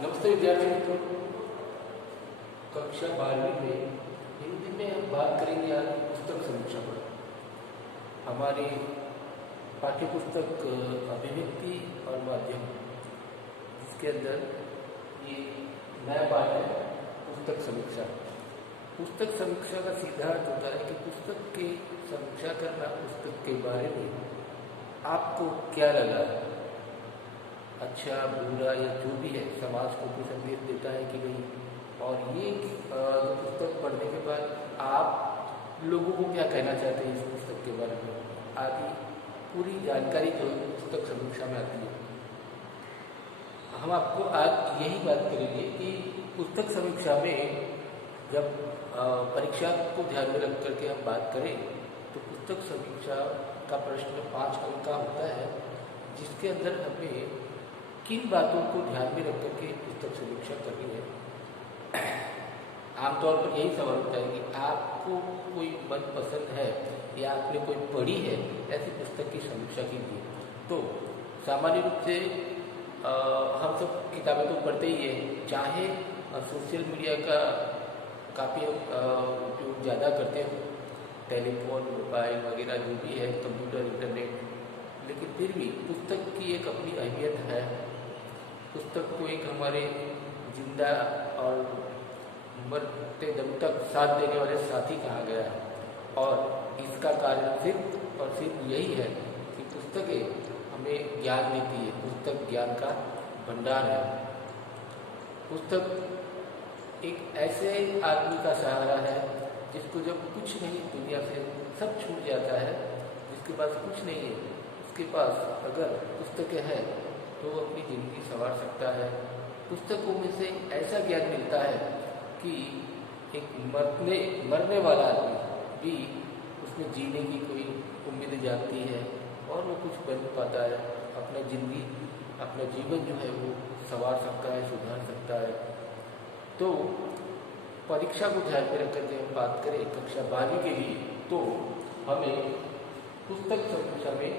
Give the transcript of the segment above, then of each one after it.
नमस्ते विद्यार्थी मित्रों। कक्षा 12वीं में हिंदी में हम बात करेंगे आज पुस्तक समीक्षा पर। हमारी पाठ्य पुस्तक अभिव्यक्ति और माध्यम, जिसके अंदर ये नया पाठ है पुस्तक समीक्षा। पुस्तक समीक्षा का सीधा अर्थ होता है कि पुस्तक की समीक्षा करना, पुस्तक के बारे में आपको क्या लगा, अच्छा बुरा या जो भी है, समाज को कोई संदेश देता है कि नहीं, और ये पुस्तक पढ़ने के बाद आप लोगों को क्या कहना चाहते हैं इस पुस्तक के बारे में, आदि पूरी जानकारी जो पुस्तक समीक्षा में आती है। हम आपको आज यही बात करेंगे कि पुस्तक समीक्षा में जब परीक्षा को ध्यान में रख करके हम बात करें तो पुस्तक समीक्षा का प्रश्न 5 अंक का होता है, जिसके अंदर हमें किन बातों को ध्यान में रख करके पुस्तक समीक्षा करनी है। आमतौर पर यही सवाल होता है कि आपको कोई मनपसंद है या आपने कोई पढ़ी है ऐसी पुस्तक की समीक्षा कीजिए। तो सामान्य रूप से हम सब किताबें तो पढ़ते ही हैं, चाहे सोशल मीडिया का काफ़ी उपयोग ज़्यादा करते हो, टेलीफोन, मोबाइल वगैरह जो भी है, कंप्यूटर, इंटरनेट, लेकिन फिर भी पुस्तक की एक अपनी अहमियत है। पुस्तक को एक हमारे जिंदा और मरते दम तक साथ देने वाले साथी कहा गया है, और इसका कारण सिर्फ और सिर्फ यही है कि पुस्तकें हमें ज्ञान देती है। पुस्तक ज्ञान का भंडार है। पुस्तक एक ऐसे आदमी का सहारा है जिसको जब कुछ नहीं, दुनिया से सब छूट जाता है, जिसके पास कुछ नहीं है, उसके पास अगर पुस्तकें हैं तो वो अपनी ज़िंदगी संवार सकता है। पुस्तकों में से ऐसा ज्ञान मिलता है कि एक मरने वाला आदमी भी उसमें जीने की कोई उम्मीद जागती है और वो कुछ बन पाता है, अपना ज़िंदगी, अपना जीवन जो है वो संवार सकता है, सुधार सकता है। तो परीक्षा को ध्यान में रख करके हम बात करें कक्षा 12वीं के लिए, तो हमें पुस्तक समीक्षा में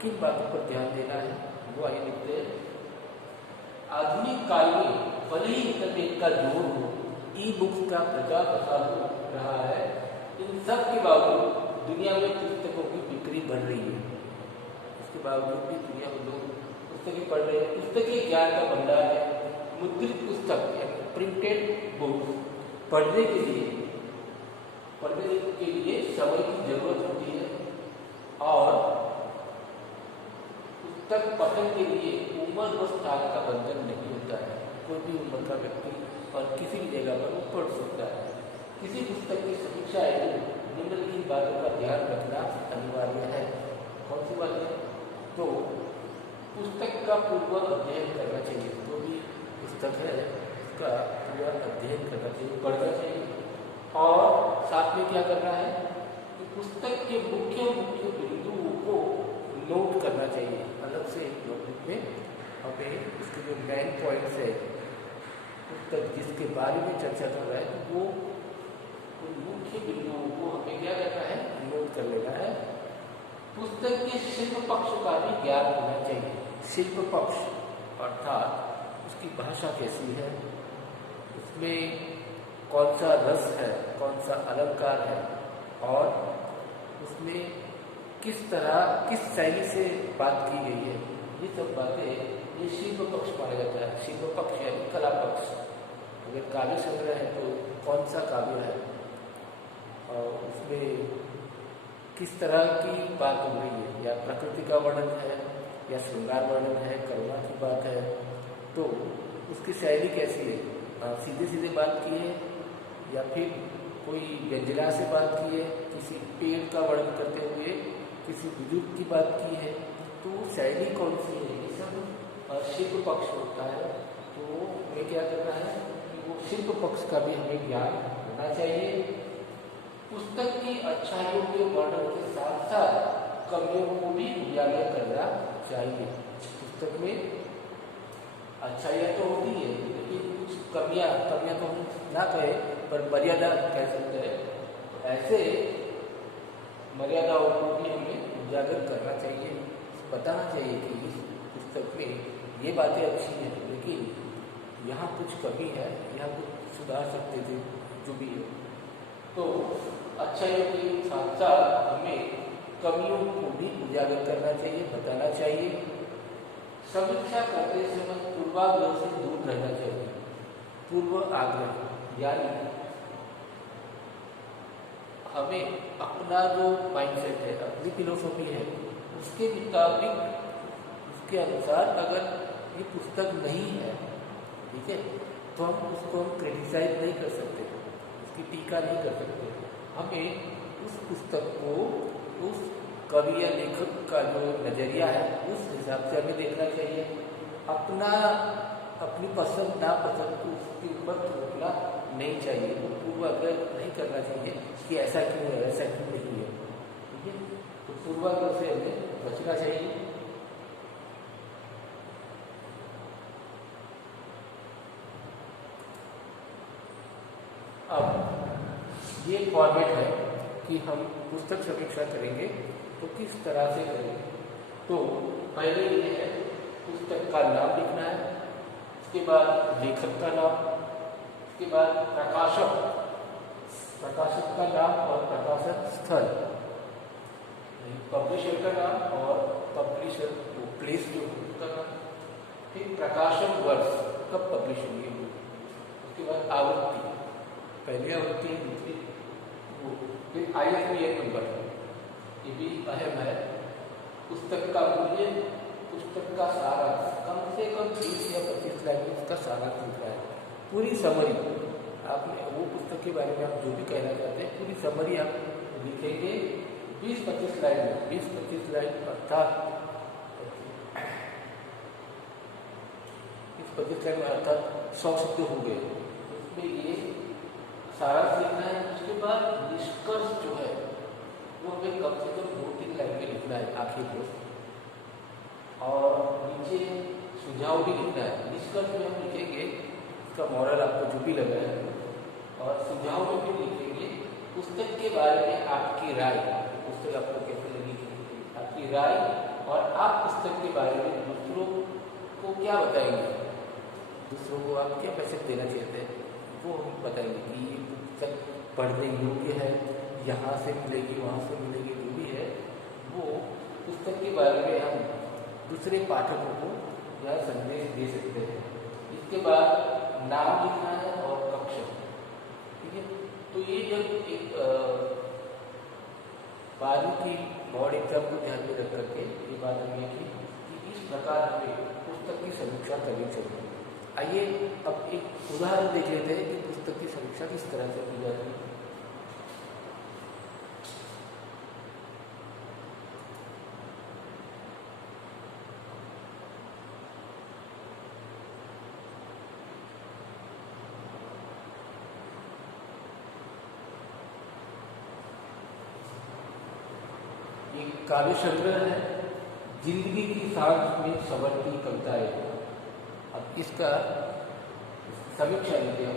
किन बातों पर ध्यान देना है वो आइए लिखते हैं। आधुनिक काल में भले ही इंटरनेट का जोर हो, ई बुक्स का प्रचार प्रसार हो रहा है, इन सब के बावजूद दुनिया में पुस्तकों की बिक्री बढ़ रही है। इसके बावजूद भी दुनिया में लोग पुस्तकें पढ़ रहे हैं। पुस्तकें ज्ञान का भंडार है। मुद्रित पुस्तक या प्रिंटेड बुक पढ़ने के लिए समय की जरूरत होती है, और पुस्तक पठन के लिए उम्र व स्थान का बंधन नहीं होता है। कोई भी उम्र का व्यक्ति और किसी भी जगह पर वो पढ़ सकता है। किसी पुस्तक की समीक्षा हेतु निम्नलिखित बातों का ध्यान रखना अनिवार्य है। कौन सी बात है? तो पुस्तक का पूर्व अध्ययन करना चाहिए। जो भी पुस्तक है उसका पूरा अध्ययन करना चाहिए, पढ़ना चाहिए, और साथ में क्या करना है कि पुस्तक के मुख्य बिंदुओं को नोट करना चाहिए। अलग से एक नोटबुक में हमें उसके जो मेन पॉइंट्स है, पुस्तक जिसके बारे में चर्चा कर रहा है, वो उन मुख्य बिंदुओं को हमें क्या करना है, नोट कर लेना है। पुस्तक के शिल्प पक्ष का भी ज्ञान होना चाहिए। शिल्प पक्ष अर्थात उसकी भाषा कैसी है, उसमें कौन सा रस है, कौन सा अलंकार है, और उसमें किस तरह, किस शैली से बात की गई है, ये सब बातें ये शिल्प पक्ष माना जाता है। शिल्प पक्ष यानी कला पक्ष। अगर काव्य संग्रह है तो कौन सा काव्य है, और उसमें किस तरह की बात हो रही है, या प्रकृति का वर्णन है, या श्रृंगार वर्णन है, करुणा की बात है, तो उसकी शैली कैसी है, सीधे सीधे बात की है या फिर कोई व्यंजना से बात की है, किसी पेड़ का वर्णन करते हुए किसी बुजुर्ग की बात की है, तो शैली कौन सी है, ये सब शिल्प पक्ष होता है। तो हमें क्या करना है कि वो शिल्प पक्ष का भी हमें ज्ञान होना चाहिए। पुस्तक की अच्छाइयों के वर्णन के साथ साथ कमियों को भी उजागर करना चाहिए। पुस्तक में अच्छाइयाँ तो होती है, लेकिन कुछ कमियाँ तो हम ना कहें पर मर्यादा कह सकते हैं, तो ऐसे मर्यादाओं को भी हमें उजागर करना चाहिए, बताना चाहिए कि इस पुस्तक में ये बातें अच्छी हैं, लेकिन यहाँ कुछ कमी है, यहाँ कुछ सुधार सकते थे, जो भी है। तो अच्छाइयों के साथ साथ हमें कमियों को भी उजागर करना चाहिए, बताना चाहिए। समीक्षा करते समय पूर्वाग्रह से दूर रहना चाहिए। पूर्व आग्रह यानी हमें अपना जो माइंडसेट है, अपनी फिलोसॉफी है, उसके मुताबिक, उसके अनुसार अगर ये पुस्तक नहीं है, ठीक है, तो हम उसको क्रिटिसाइज नहीं कर सकते, उसकी टीका नहीं कर सकते। हमें उस पुस्तक को उस कवि या लेखक का जो नज़रिया है उस हिसाब से हमें देखना चाहिए। अपनी पसंद नापसंद को उसके ऊपर थोपना नहीं चाहिए, वो पूर्वाग्रह नहीं करना चाहिए कि ऐसा क्यों है, ऐसा क्यों नहीं है, ठीक है। तो पूर्वाग्रह से हमें बचना चाहिए। अब ये फॉर्मेट है कि हम पुस्तक समीक्षा करेंगे तो किस तरह से करेंगे। तो पहले ये है, पुस्तक का नाम लिखना है, उसके बाद लेखक का नाम, उसके बाद प्रकाशक का नाम और प्रकाशक स्थल, पब्लिशर का नाम और पब्लिशर प्लेस जो उसका नाम, फिर प्रकाशन वर्ष कब पब्लिश हुई, उसके बाद आवृत्ति, पहली आवृत्ति, दूसरी, वो फिर ISBN नंबर, ये भी अहम है। पुस्तक का मूल्य, पुस्तक का सारांश, कम से कम 30 या 25 लाइन में उसका सारांश लिखना है। पूरी समरी, आपने वो पुस्तक के बारे में आप जो भी कहना चाहते हैं, पूरी समरी आप लिखेंगे 20-25 लाइन में, 20-25 लाइन अर्थात 20-25 लाइन में अर्थात 100 शब्द हो गए, उसमें ये सारांश लिखना है। उसके बाद निष्कर्ष जो है वो हमें कम से कम 2-3 लाइन में लिखना है आखिर में, और नीचे सुझाव भी लिखना है। निष्कर्ष में हम लिखेंगे इसका मॉरल आपको जो भी लगा है, और सुझाव में भी लिखेंगे पुस्तक के बारे में आपकी राय, पुस्तक आपको कैसे लगी, आपकी राय, और आप पुस्तक के बारे में दूसरों को क्या बताएंगे, दूसरों को आप क्या मैसेज देना चाहते हैं, वो हम बताएंगे कि ये पुस्तक पढ़ने योग्य है, यहाँ से मिलेगी, वहाँ से मिलेगी, जो भी है वो पुस्तक के बारे में हम दूसरे पाठकों को यह संदेश दे सकते हैं। इसके बाद नाम लिखना है और कक्षा, ठीक है। तो ये जब एक बाजू की बोर्ड एग्जाम को ध्यान में रख करके ये बात हम लिखी कि इस प्रकार हमें पुस्तक की समीक्षा करनी चाहिए। आइए अब एक उदाहरण देख लेते हैं कि पुस्तक की समीक्षा किस तरह से की जाती है। काव्य संग्रह है जिंदगी की सांस में संवरती कविताएं। अब इसका समीक्षा लेते हैं,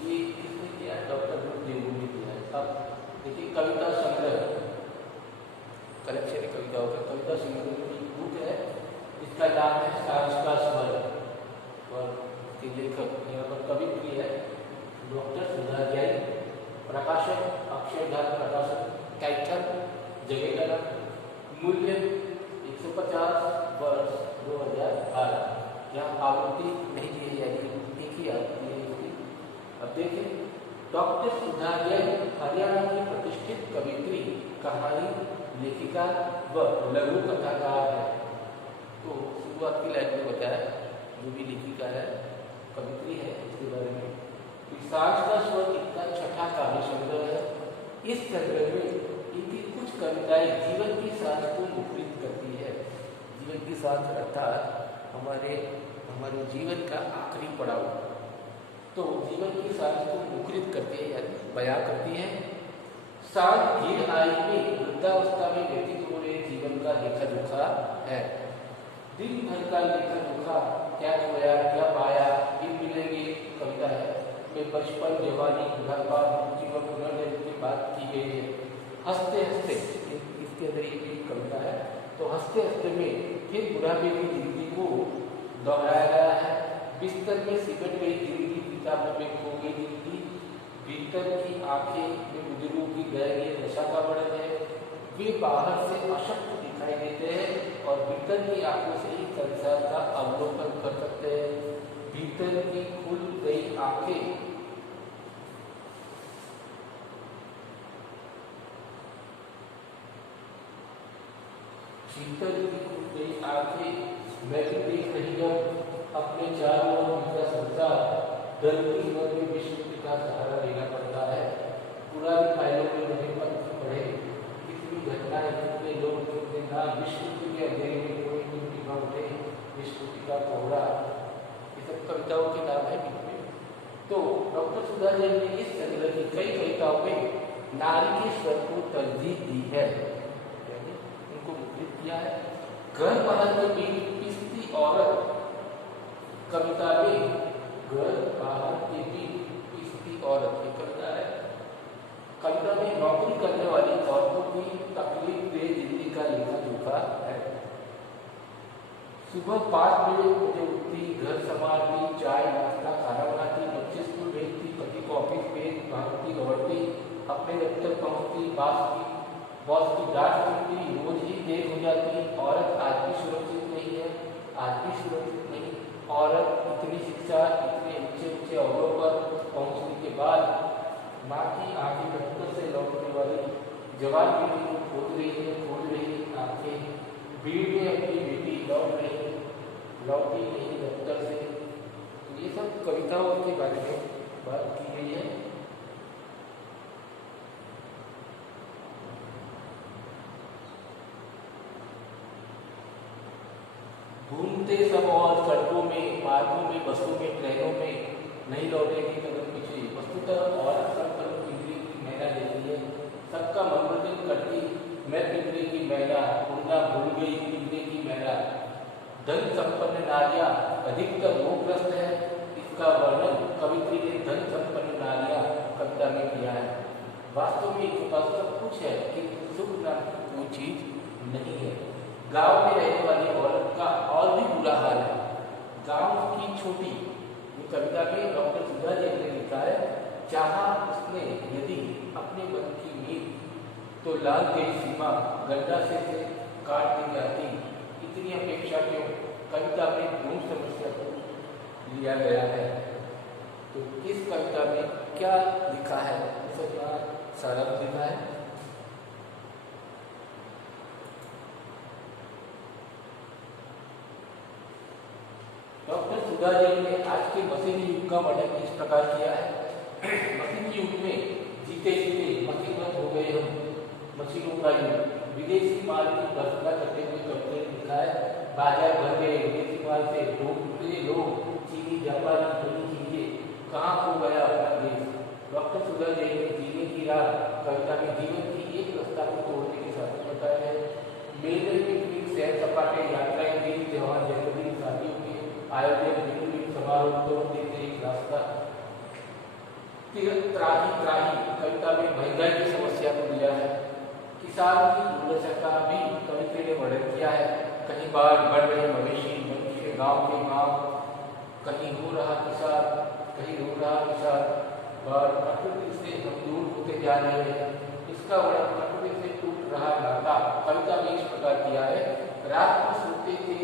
ये किसने किया, डॉक्टर देवू ने किया है। अब देखिए कविता संग्रह, कलेक्शन कविताओं का कविता संग्रह की बुक है जिसका नाम है सांस का स्वर, और इसके लेखक यहाँ पर कवि है डॉक्टर सुधा जैन, प्रकाशक अक्षरधाम प्रकाशन, टाइटल जगह का नाम, मूल्य 150 वर्ष 2018, यहाँ आवृत्ति नहीं दी है, यानी एक ही आवृत्ति है इसकी। अब देखें, डॉक्टर सुधा जैन हरियाणा की प्रतिष्ठित कवित्री, कहानी लेखिका व लघु कथाकार है। तो शुरुआत की लाइन में बताया जो भी लेखिका है, कवित्री है, इसके बारे में। सांस का स्वर इतना छठा काव्य संग्रह है। इस संग्रह में इनकी कुछ कविताएं जीवन की सांस को मुखरित करती है। जीवन की सांस अर्थात हमारे जीवन का आखिरी पड़ाव, तो जीवन की सांस को मुखरित करती है, यानी बयां करती है। सांस धीर आयु में वृद्धावस्था में व्यतीत हो रहे जीवन का लेखा जोखा है। दिन भर का लेखा जोखा, क्या खोया क्या पाया, इन मिलेंगे कविता है। में बचपन, जवानी, बुढ़ापा, मृत्यु व पुनर्जन्म की बात की गई है। हंसते हंसते, इसके अंदर ये भी कविता है, तो हंसते हंसते में फिर बुढ़ापे की जिंदगी को दोहराया गया है। बिस्तर में सिमट गई जिंदगी, किताब में खो गई जिंदगी, भीतर की आंखें में बुजुर्गों की गहरी नशा का वर्णन है। वे बाहर से अशक्त दिखाई देते हैं और भीतर की आंखों से ही संसार का अवलोकन कर सकते हैं। भीतर की खुल गई आंखें भीतर की खुल गई आंखें मैं भी देख रही हूँ अपने चारों ओर बिखरा संसार, डरती मन में विश्व का सहारा लेना पड़ता है। पुरानी फाइलों में मुझे पत्र पढ़े, कितनी घटनाएं, कितने लोग, कितने नाम, विश्व के अंधेरे में कोई टिका उठे, विश्व का कोहरा। ये सब कविताओं के नाम है बीच में। तो डॉक्टर सुधा जैन ने इस संग्रह की कई कविताओं में नारी के स्वर को तरजीह दी है, उनको मुद्रित किया है। घर बाहर के बीच पिसती औरत कविता में, घर बाहर के बीच पिसती औरत की कविता है। कविता में नौकरी करने वाली औरतों की तकलीफ दे जिंदगी का लेखा जोखा है। सुबह 5 बजे मुझे उठती, घर संभालती, चाय नाश्ता खाना बनाती, बच्चे स्कूल भेजती, पति को ऑफिस भेज, भागती दौड़ती, अपने दफ्तर पहुंचती, बॉस की डांट सुनती, रोज ही देर हो जाती। औरत आज भी सुरक्षित नहीं है, आज भी सुरक्षित नहीं। औरत इतनी शिक्षा, इतने ऊंचे ऊंचे अहदों पर पहुंचने के बाद माँ की आंखें दफ्तर से लौटने वाली जवान बेटी को खोज रही है आंखें। भीड़ में अपनी बेटी लौटी नहीं दफ्तर से। तो ये सब कविताओं के बारे में बात की गई है। घूमते सब और सड़कों में, मार्गों में, बसों में, ट्रेनों में, नहीं लौटेगी कदम पीछे। वस्तुतः और सब तरफ पिंजरे की मैना जैसी है, सबका मनोरंजन करती मैं पिंजरे की मैना, उड़ना भूल गई पिंजरे की मैना। धन संपन्न नारियां अधिकतर मोहग्रस्त है, इसका वर्णन कवित्री ने धन संपन्न नारियां कविता में किया है। वास्तव में इनके पास सब कुछ है, किंतु सुख नाम की कोई चीज नहीं है। गांव में रहने वाली औरत का और भी बुरा हाल है। गांव की छोटी, ये कविता में डॉक्टर सुधा जैन ने लिखा है, चाहा उसने यदि अपने मन की नींद, तो लाल गई सीमा गंडा से काट दी जाती। इतनी अपेक्षा क्यों? कविता में ढूंढ समस्या को लिया गया है। तो इस कविता में क्या लिखा है, इसका क्या सारांश लिखा है? डॉक्टर सुधा जैन ने आज के मशीनी युग का वर्णन इस प्रकार किया है। मशीनी युग में जीते जीते मशीनवत हो गए हम, मशीनों का युग। विदेशी माल की बर्फला करते हुए कविता लिखा है, बाजार भर गए विदेशी माल से, लोग चीनी जापानी बनी चीजें, कहाँ खो गया अपना देश। डॉक्टर सुधा जैन ने जीने की राह कविता में जीवन की एक रास्ता को तोड़ने के साथ बताया है। मेले पिकनिक, सैर सपाटे, यात्राएं, दिन त्योहार, जन्मदिन, शादियों के आयोजन, विभिन्न समारोह तोड़ देते एक रास्ता। त्राही कविता में महंगाई की समस्या को लिया है। किसान की दुर्दशा का भी कविता ने वर्णन किया है। कहीं बाढ़, बढ़ रहे मवेशी, मनुष्य गांव के गांव, कहीं हो रहा किसान, कहीं रो रहा किसान। बाढ़, प्रकृति से हम दूर होते जा रहे हैं, इसका वर्णन प्रकृति से टूट रहा नाता कविता में इस प्रकार किया है। रात को सोते थे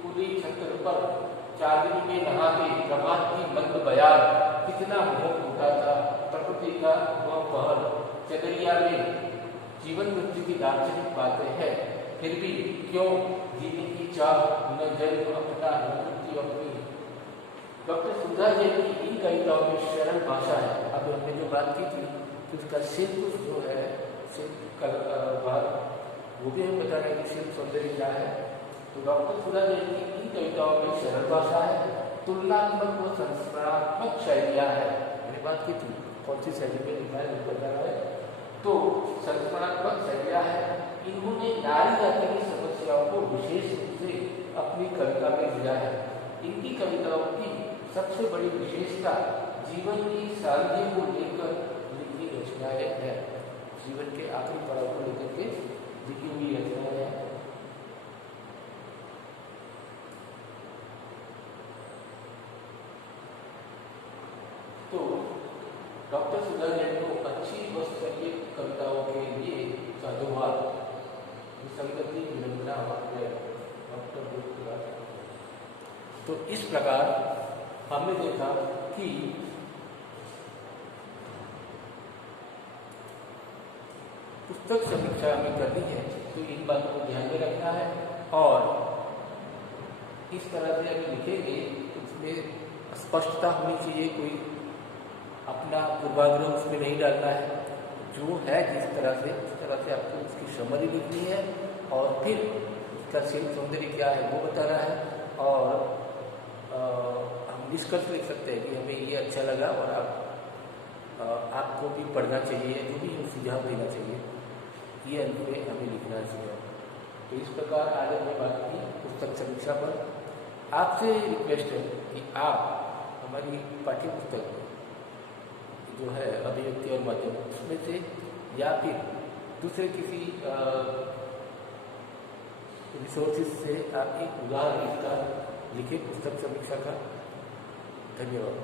खुली छत पर, चांदनी में नहाते, प्रभात की मंद बयान, कितना मोह उठा था प्रकृति का वह पहल। चदरिया में जीवन मृत्यु की दार्शनिक बातें हैं, फिर भी क्यों जीने की चाह, न जन्म अपना न मृत्यु अपनी। डॉक्टर सुधा जैन की इन कविताओं में सरल भाषा है। अब हमने जो बात की थी उसका शिल्प जो है, शिल्प भाग, वो भी हम बता रहे हैं कि शिल्प सौंदर्य क्या है। तो डॉक्टर सुधा जैन की इन कविताओं में सरल भाषा है, तुलनात्मक व संस्मरणात्मक शैलियाँ है। मैंने बात की थी कौन सी शैली में लिखा है, वो बता रहा है। तो संस्मरणात्मक शैलियाँ है। इन्होंने नारी जाति की समस्याओं को विशेष रूप से अपनी कविता में दिया है। इनकी कविताओं की सबसे बड़ी विशेषता जीवन की सादगी को लेकर लिखी रचनाएं हैं। जीवन के आखिरी पड़ाव को लेकर के लिखी हुई रचनाएं हैं। डॉक्टर सुधा जैन को अच्छी वस्तुकीय कविताओं के लिए साधुवाद, विसंगति, विडंबना और डॉक्टर गुप्तदास। तो इस प्रकार हमने देखा कि पुस्तक समीक्षा हमें करनी है तो इन बातों को ध्यान में रखना है, और इस तरह से अगर लिखेंगे तो उसमें स्पष्टता होनी चाहिए, कोई अपना पूर्वाग्रह उसमें नहीं डालना है। जो है जिस तरह से उस तरह से आपको उसकी समरी लिखनी है, और फिर उसका शिल्प सौंदर्य क्या है वो बताना है, और हम निष्कर्ष लिख सकते हैं कि हमें ये अच्छा लगा और आपको भी पढ़ना चाहिए, जो भी सुझाव देना चाहिए, ये अंत में हमें लिखना चाहिए। तो इस प्रकार आज हमने बात की पुस्तक समीक्षा पर। आपसे रिक्वेस्ट है कि आप हमारी पाठ्य पुस्तक जो है अभिव्यक्ति और माध्यम, उसमें से या फिर दूसरे किसी रिसोर्सेज से आप एक उदाहरण इसका लिखे पुस्तक समीक्षा का। धन्यवाद।